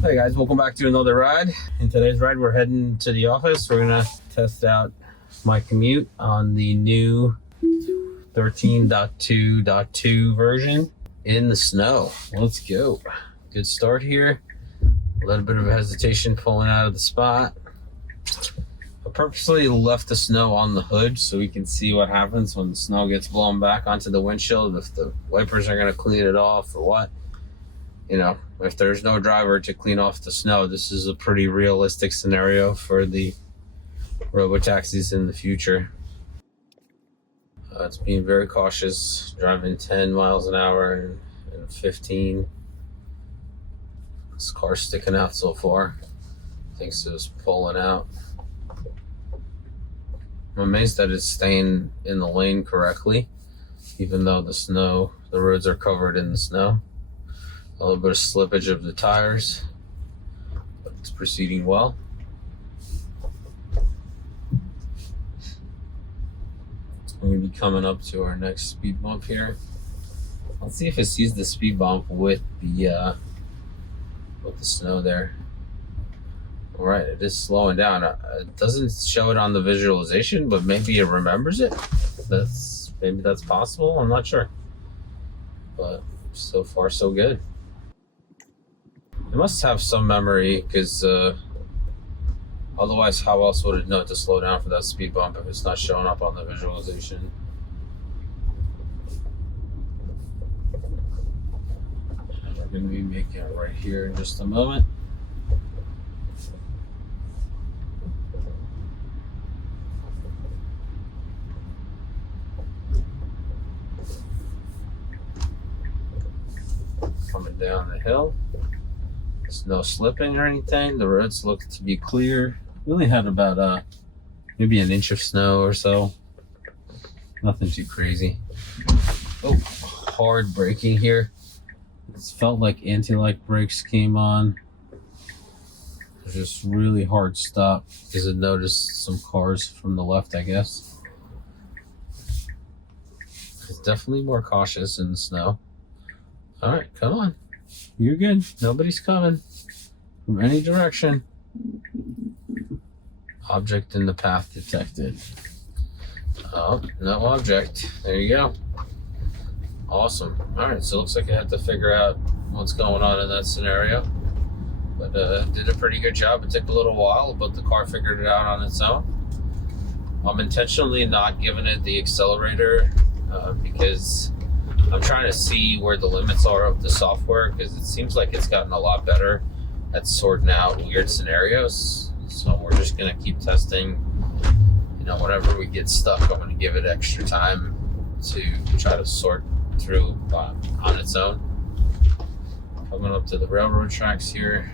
Hey guys, welcome back to another ride. In today's ride, we're heading to the office. We're gonna test out my commute on the new 13.2.2 version in the snow. Let's go. Good start here. A little bit of a hesitation pulling out of the spot. I purposely left the snow on the hood so we can see what happens when the snow gets blown back onto the windshield, if the wipers are gonna clean it off or what. You know, if there's no driver to clean off the snow, this is a pretty realistic scenario for the robo taxis in the future. It's being very cautious, driving 10 miles an hour and 15. This car's sticking out so far. Thinks it's pulling out. I'm amazed that it's staying in the lane correctly, even though the roads are covered in the snow. A little bit of slippage of the tires, but it's proceeding well. We're going to be coming up to our next speed bump here. Let's see if it sees the speed bump with the snow there. All right, it is slowing down. It doesn't show it on the visualization, but maybe it remembers it. Maybe that's possible. I'm not sure, but so far so good. It must have some memory, because otherwise how else would it know to slow down for that speed bump if it's not showing up on the visualization? And we're going to be making it right here in just a moment. Coming down the hill. There's no slipping or anything. The roads look to be clear. We only had about maybe an inch of snow or so. Nothing too crazy. Oh, hard braking here. It's felt like anti-lock brakes came on. It's just really hard stop because I noticed some cars from the left, I guess. It's definitely more cautious in the snow. All right, come on. You're good. Nobody's coming from any direction. Object in the path detected. Oh, no object. There you go. Awesome. All right, so it looks like I had to figure out what's going on in that scenario. But did a pretty good job. It took a little while, but the car figured it out on its own. I'm intentionally not giving it the accelerator because I'm trying to see where the limits are of the software, because it seems like it's gotten a lot better at sorting out weird scenarios. So we're just going to keep testing. You know, whenever we get stuck, I'm going to give it extra time to try to sort through on its own. Coming up to the railroad tracks here.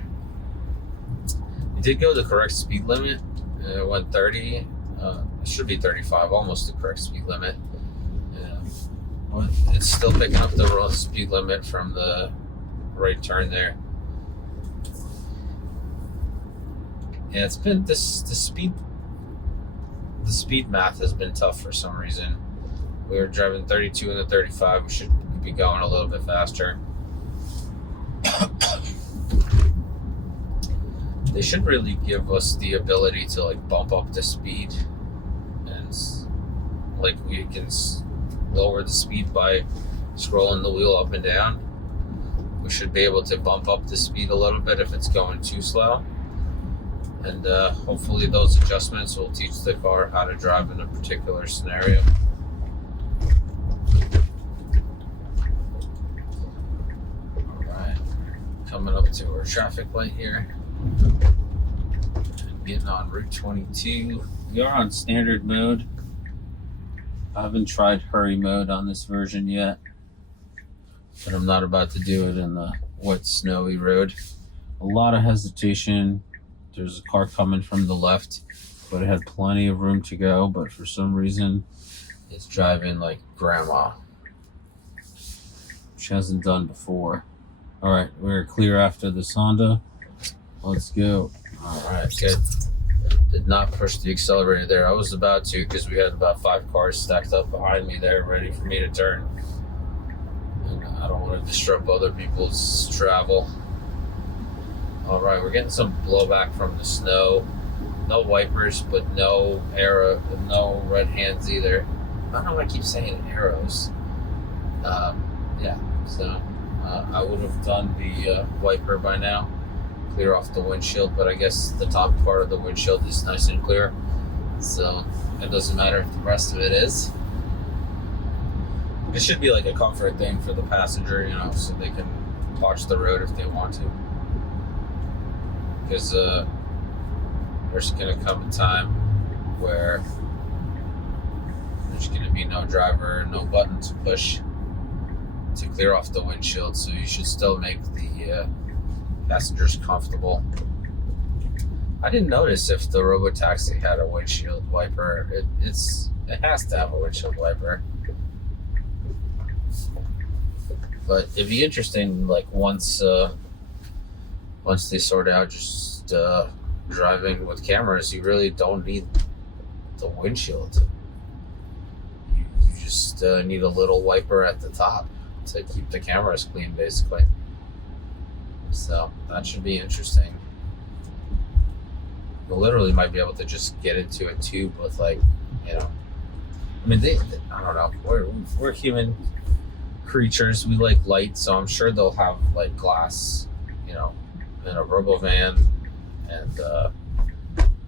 We did go the correct speed limit. It went 30. It should be 35, almost the correct speed limit. But it's still picking up the road speed limit from the right turn there. Yeah, it's been the speed math has been tough for some reason. We were driving 32 in the 35. We should be going a little bit faster. They should really give us the ability to like bump up the speed, and like we can lower the speed by scrolling the wheel up and down. We should be able to bump up the speed a little bit if it's going too slow. And hopefully those adjustments will teach the car how to drive in a particular scenario. All right, coming up to our traffic light here. Getting on Route 22. We are on standard mode. I haven't tried hurry mode on this version yet, but I'm not about to do it in the wet, snowy road. A lot of hesitation. There's a car coming from the left, but it had plenty of room to go, but for some reason, it's driving like grandma, which hasn't done before. All right, we're clear after this Honda. Let's go. All right, good. Did not push the accelerator there. I was about to, because we had about 5 cars stacked up behind me there ready for me to turn. And I don't want to disrupt other people's travel. All right, we're getting some blowback from the snow. No wipers, but no red hands either. I don't know why I keep saying arrows. Yeah, so I would have done the wiper by now, clear off the windshield, but I guess the top part of the windshield is nice and clear, so it doesn't matter if the rest of it is. It should be like a comfort thing for the passenger, you know, so they can watch the road if they want to. Because there's going to come a time where there's going to be no driver, no button to push to clear off the windshield, so you should still make the passengers comfortable. I didn't notice if the Robo taxi had a windshield wiper. It has to have a windshield wiper. But it'd be interesting, like once they sort out just driving with cameras, you really don't need the windshield. You just need a little wiper at the top to keep the cameras clean, basically. So that should be interesting. You literally might be able to just get into a tube with, like, you know, I mean, I don't know. We're human creatures. We like light, so I'm sure they'll have like glass, you know, in a Robo van, and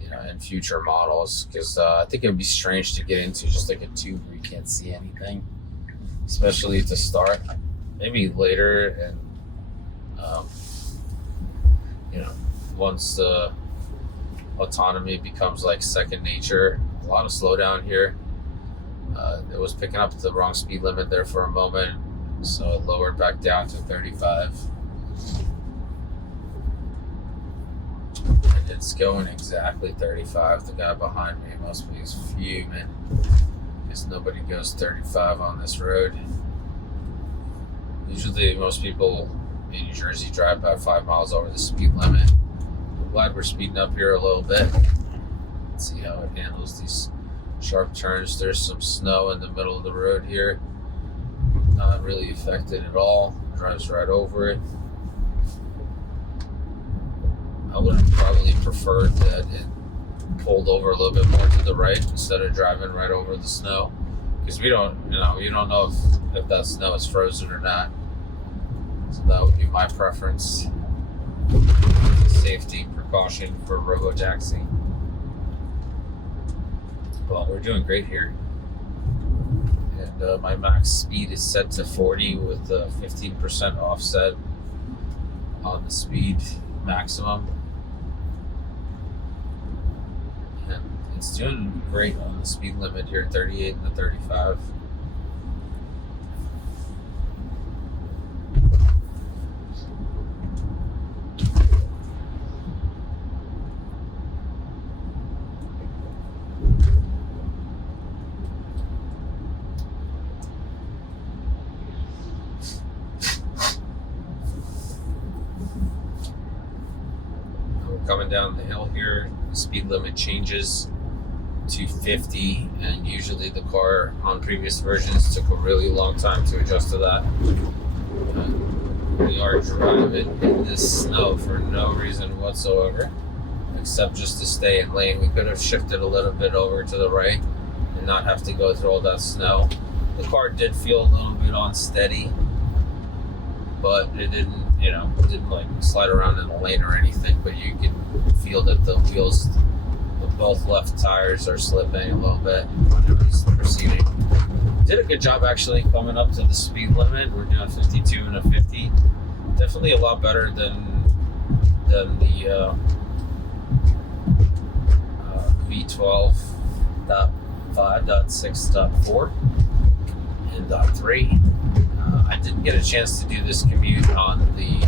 you know, in future models, because I think it would be strange to get into just like a tube where you can't see anything, especially to start. Maybe later, and you know, once autonomy becomes like second nature. A lot of slowdown here. It was picking up the wrong speed limit there for a moment, so it lowered back down to 35. And it's going exactly 35. The guy behind me must be fuming because nobody goes 35 on this road. Usually most people in New Jersey drive about 5 miles over the speed limit. I'm glad we're speeding up here a little bit. Let's see how it handles these sharp turns. There's some snow in the middle of the road here. Not really affected at all. Drives right over it. I would have probably preferred that it pulled over a little bit more to the right instead of driving right over the snow, because you don't know if that snow is frozen or not. So that would be my preference. Safety precaution for Robo taxi. Well, we're doing great here. And my max speed is set to 40 with a 15% offset on the speed maximum. And it's doing great on the speed limit here, 38 and the 35. Coming down the hill here, the speed limit changes to 50, and usually the car on previous versions took a really long time to adjust to that. We are driving in this snow for no reason whatsoever, except just to stay in lane. We could have shifted a little bit over to the right and not have to go through all that snow. The car did feel a little bit unsteady, but it didn't like slide around in the lane or anything, but you can feel that the wheels of both left tires are slipping a little bit whenever he's proceeding. Did a good job actually coming up to the speed limit. We're doing 52 and a 50. Definitely a lot better than the V12.5.6.4 and .3. I didn't get a chance to do this commute on the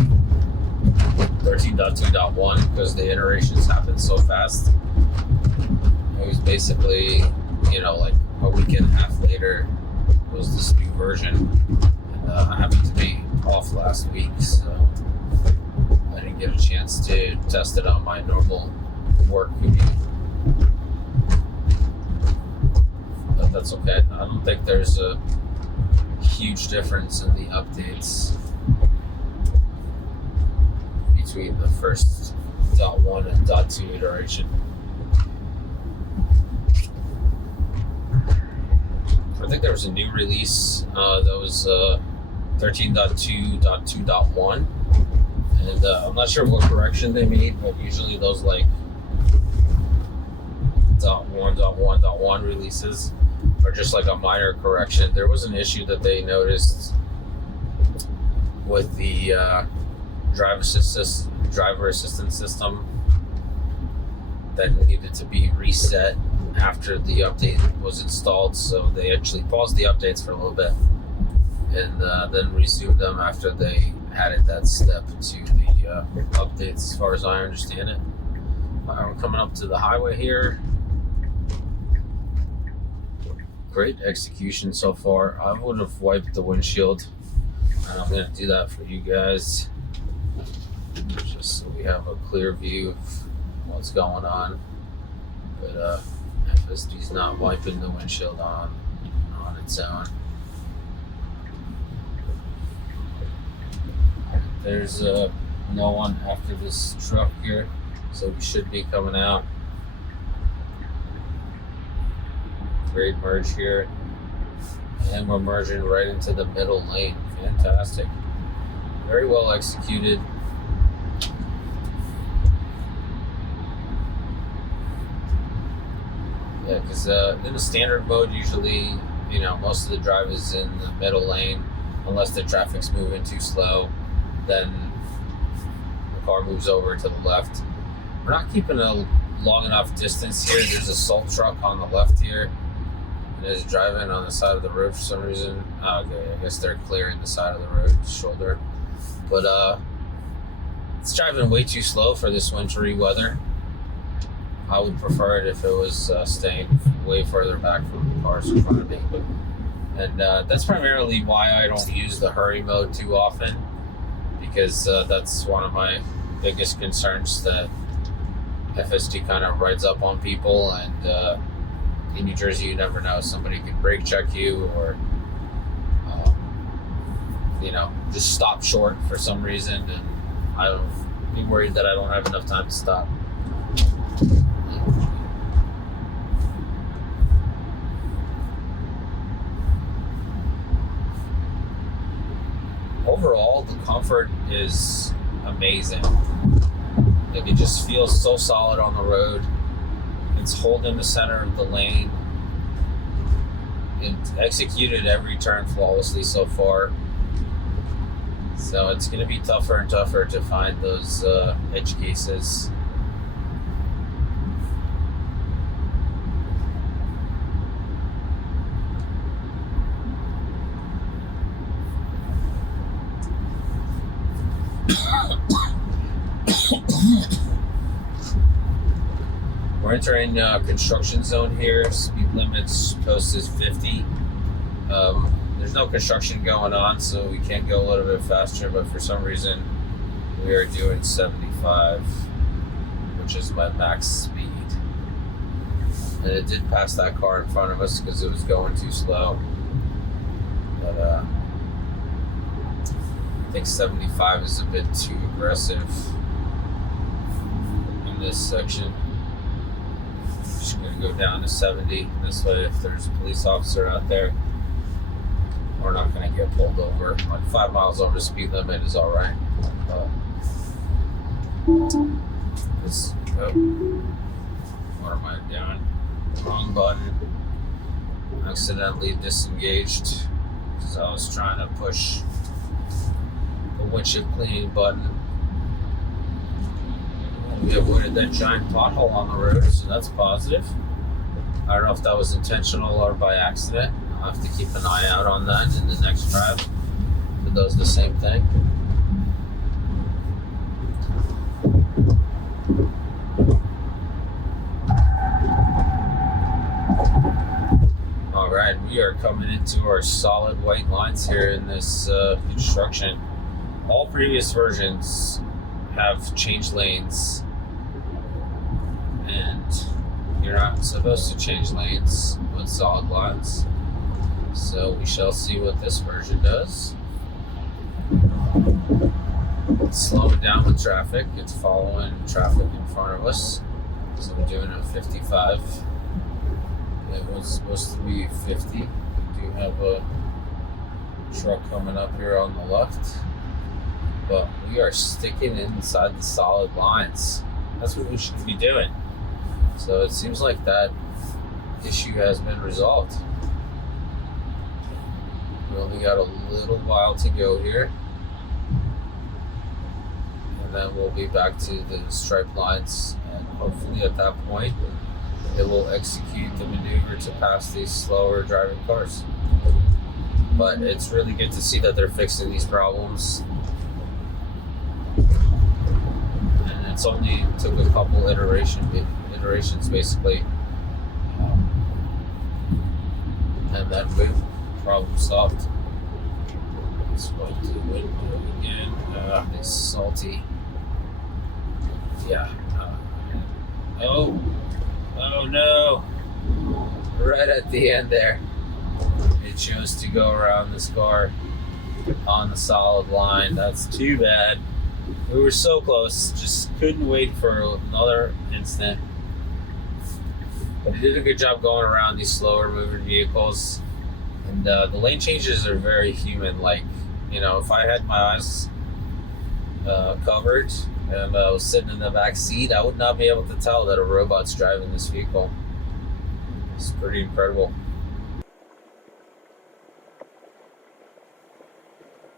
13.2.1 because the iterations happened so fast. It was basically, like a week and a half later was this new version. And I happened to be off last week, so I didn't get a chance to test it on my normal work commute. But that's okay. I don't think there's a huge difference in the updates between the first .1 and .2 iteration. I think there was a new release that was 13.2.2.1, and I'm not sure what correction they made, but usually those like .1.1.1 releases are just like a minor correction. There was an issue that they noticed with the driver assistance system that needed to be reset after the update was installed, so they actually paused the updates for a little bit and then resumed them after they added that step to the updates, as far as I understand it. We're coming up to the highway here. Great execution so far. I would have wiped the windshield, and I'm going to do that for you guys just so we have a clear view of what's going on. But FSD's not wiping the windshield on its own. There's no one after this truck here, so we should be coming out. Great merge here, and we're merging right into the middle lane. Fantastic. Very well executed. Yeah, because in the standard mode, usually, most of the drive is in the middle lane, unless the traffic's moving too slow. Then the car moves over to the left. We're not keeping a long enough distance here. There's a salt truck on the left here. It is driving on the side of the road for some reason. Okay, I guess they're clearing the side of the road shoulder. But it's driving way too slow for this wintry weather. I would prefer it if it was staying way further back from the cars in front of me. And that's primarily why I don't use the hurry mode too often, because that's one of my biggest concerns, that FSD kind of rides up on people, and in New Jersey you never know, somebody could brake check you or just stop short for some reason, and I'll be worried that I don't have enough time to stop. Overall, the comfort is amazing. Like, it just feels so solid on the road. It's holding the center of the lane. It executed every turn flawlessly so far. So it's going to be tougher and tougher to find those edge cases. We're entering construction zone here. Speed limits posted 50. There's no construction going on, so we can't go a little bit faster, but for some reason we are doing 75, which is my max speed. And it did pass that car in front of us because it was going too slow. But I think 75 is a bit too aggressive in this section. Just gonna go down to 70. This way, if there's a police officer out there, we're not gonna get pulled over. Like 5 miles over the speed limit is all right. What am I doing? Wrong button. Accidentally disengaged because I was trying to push the windshield cleaning button. We avoided that giant pothole on the road, so that's positive. I don't know if that was intentional or by accident. I'll have to keep an eye out on that in the next drive. If it does the same thing. Alright, we are coming into our solid white lines here in this construction. All previous versions have changed lanes, and you're not supposed to change lanes with solid lines. So we shall see what this version does. slowing down with traffic. It's following traffic in front of us. So we're doing a 55. It was supposed to be 50. We do have a truck coming up here on the left. But we are sticking inside the solid lines. That's what we should be doing. So it seems like that issue has been resolved. We only got a little while to go here. And then we'll be back to the striped lines. And hopefully at that point, it will execute the maneuver to pass these slower driving cars. But it's really good to see that they're fixing these problems. And it's only took a couple iterations basically. And then boom, problem solved. Let's go to the window again. It's salty. Yeah. Oh no! Right at the end there, it chose to go around this car on the solid line. That's too bad. We were so close, just couldn't wait for another instant. But he did a good job going around these slower moving vehicles. And the lane changes are very human-like. You know, if I had my eyes covered and I was sitting in the back seat, I would not be able to tell that a robot's driving this vehicle. It's pretty incredible.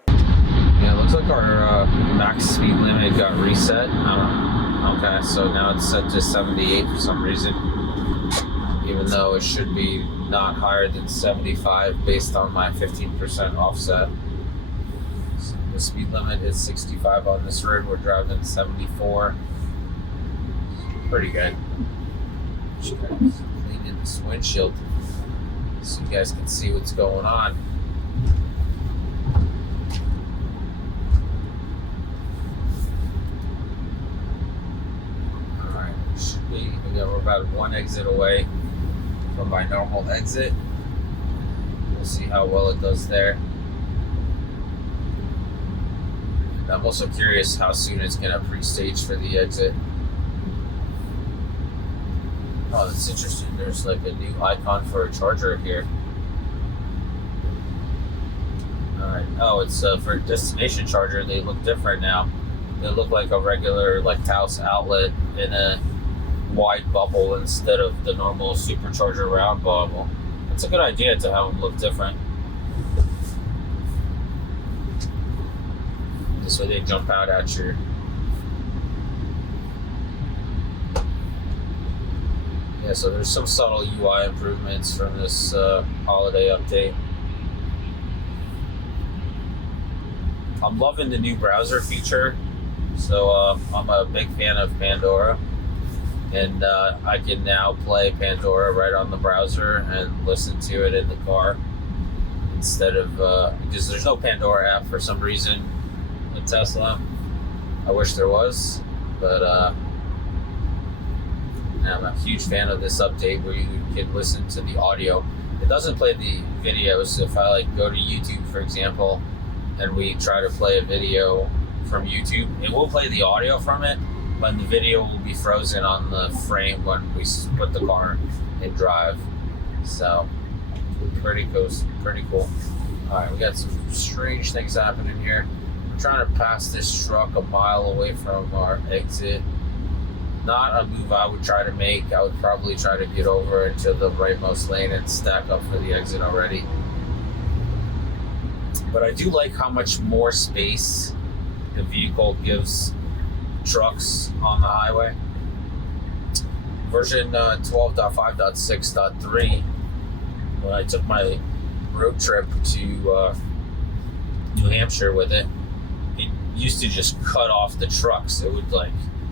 Yeah, it looks like our max speed limit got reset. Okay, so now it's set to 78 for some reason, even though it should be not higher than 75 based on my 15% offset. So the speed limit is 65 on this road. We're driving 74. Pretty good. Just cleaning this windshield so you guys can see what's going on. Alright, should be. We're about one exit away from my normal exit. We'll see how well it does there. And I'm also curious how soon it's going to pre-stage for the exit. Oh, that's interesting. There's like a new icon for a charger here. Alright. Oh, it's for a destination charger. They look different now. They look like a regular like Taos outlet in a wide bubble instead of the normal supercharger round bubble. It's a good idea to have them look different. This way they jump out at you. Yeah, so there's some subtle UI improvements from this holiday update. I'm loving the new browser feature. So I'm a big fan of Pandora. And I can now play Pandora right on the browser and listen to it in the car instead of because there's no Pandora app for some reason with Tesla. I wish there was, but I'm a huge fan of this update where you can listen to the audio. It doesn't play the videos. If I like go to YouTube, for example, and we try to play a video from YouTube, it will play the audio from it, but the video will be frozen on the frame when we put the car in drive. So pretty cool. All right, we got some strange things happening here. We're trying to pass this truck a mile away from our exit. Not a move I would try to make. I would probably try to get over into the rightmost lane and stack up for the exit already. But I do like how much more space the vehicle gives trucks on the highway. Version 12.5.6.3, when I took my road trip to New Hampshire with it, it used to just cut off the trucks. It would like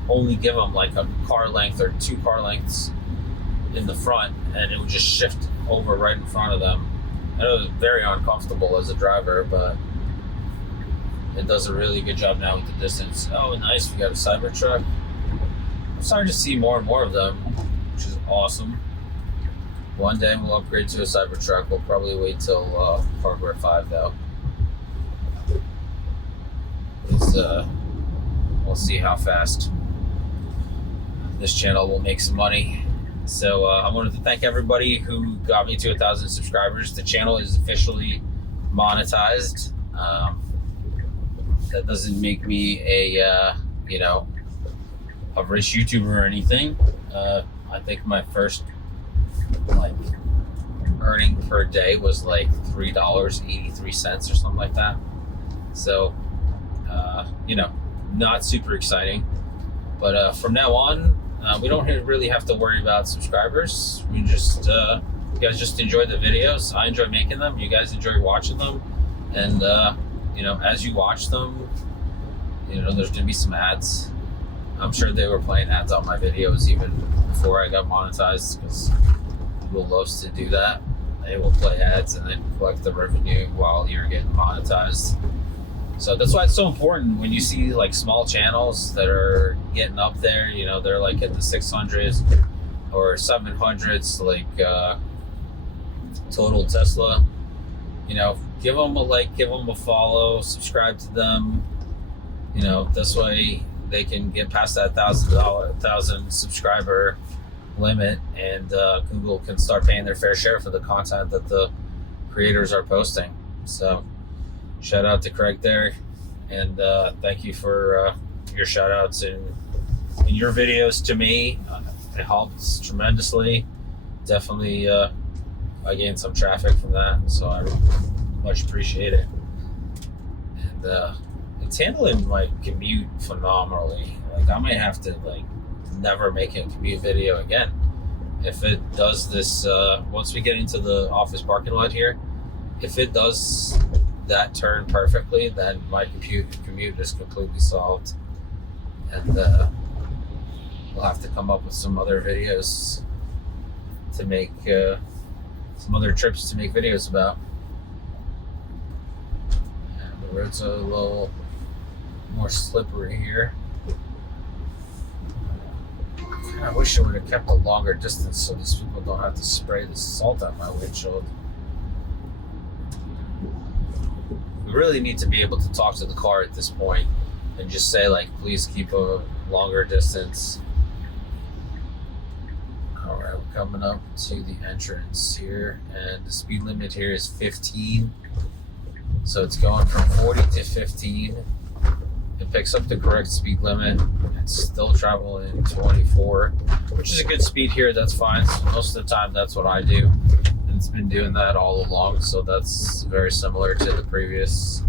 only give them like a car length or 2 car lengths in the front, and it would just shift over right in front of them. And it was very uncomfortable as a driver, but it does a really good job now with the distance. Oh, nice, we got a Cybertruck. I'm starting to see more and more of them, which is awesome. One day we'll upgrade to a Cybertruck. We'll probably wait till Hardware 5 though. we'll see how fast this channel will make some money. So I wanted to thank everybody who got me to 1,000 subscribers. The channel is officially monetized. That doesn't make me a a rich YouTuber or anything. I think my first earning per day was like $3.83 or something like that. So not super exciting, but from now on we don't really have to worry about subscribers. We just you guys just enjoy the videos. I enjoy making them, you guys enjoy watching them, and as you watch them, there's gonna be some ads. I'm sure they were playing ads on my videos even before I got monetized, because Google loves to do that. They will play ads and then collect the revenue while you're getting monetized. So that's why it's so important when you see like small channels that are getting up there, they're like at the 600s or 700s, like Total Tesla, give them a like, give them a follow, subscribe to them. This way they can get past that 1,000 subscriber limit, and Google can start paying their fair share for the content that the creators are posting. So shout out to Craig there, and thank you for your shout outs and your videos to me. It helps tremendously. Definitely I gained some traffic from that, so I much appreciate it. And it's handling my commute phenomenally. Like, I might have to never make a commute video again if it does this. Once we get into the office parking lot here, if it does that turn perfectly, then my commute is completely solved, and we'll have to come up with some other videos to make some other trips to make videos about. And the roads are a little more slippery here. I wish I would have kept a longer distance so these people don't have to spray the salt on my windshield. We really need to be able to talk to the car at this point and just say, please keep a longer distance. All right, we're coming up to the entrance here, and the speed limit here is 15. So it's going from 40 to 15. It picks up the correct speed limit. It's still traveling 24, which is a good speed here. That's fine. So most of the time, that's what I do. And it's been doing that all along. So that's very similar to the previous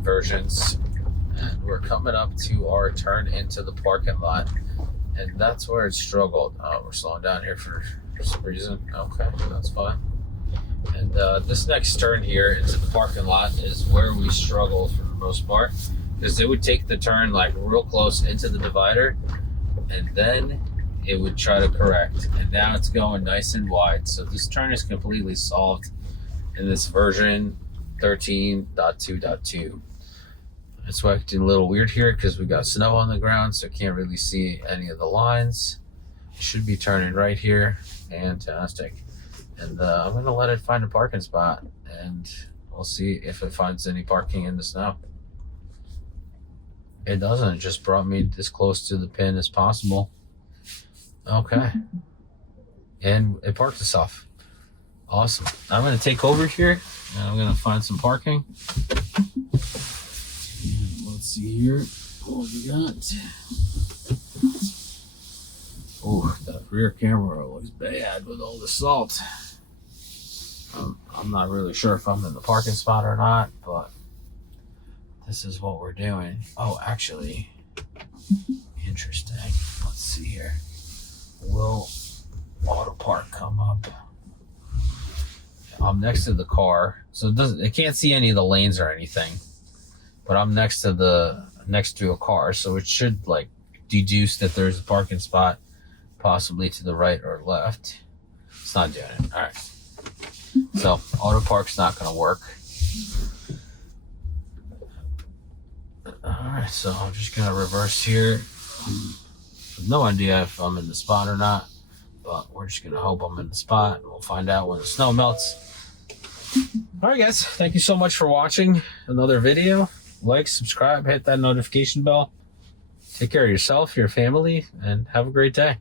versions. And we're coming up to our turn into the parking lot. And that's where it struggled. We're slowing down here for some reason. Okay, that's fine. And this next turn here into the parking lot is where we struggle for the most part, because it would take the turn real close into the divider, and then it would try to correct. And now it's going nice and wide. So this turn is completely solved in this version 13.2.2. It's acting a little weird here because we got snow on the ground, so I can't really see any of the lines. It should be turning right here. Fantastic. And I'm going to let it find a parking spot, and we'll see if it finds any parking in the snow. It doesn't. It just brought me as close to the pin as possible. Okay. And it parked itself. Awesome. I'm going to take over here, and I'm going to find some parking. Let's see here what we got. Oh, that rear camera was bad with all the salt. I'm not really sure if I'm in the parking spot or not, but this is what we're doing. Oh, actually, interesting. Let's see here. Will auto park come up? I'm next to the car, so it can't see any of the lanes or anything. But I'm next to a car, so it should deduce that there's a parking spot possibly to the right or left. It's not doing it. All right. So auto park's not going to work. All right, so I'm just going to reverse here. No idea if I'm in the spot or not, but we're just going to hope I'm in the spot. We'll find out when the snow melts. All right, guys, thank you so much for watching another video. Like, subscribe, hit that notification bell. Take care of yourself, your family, and have a great day.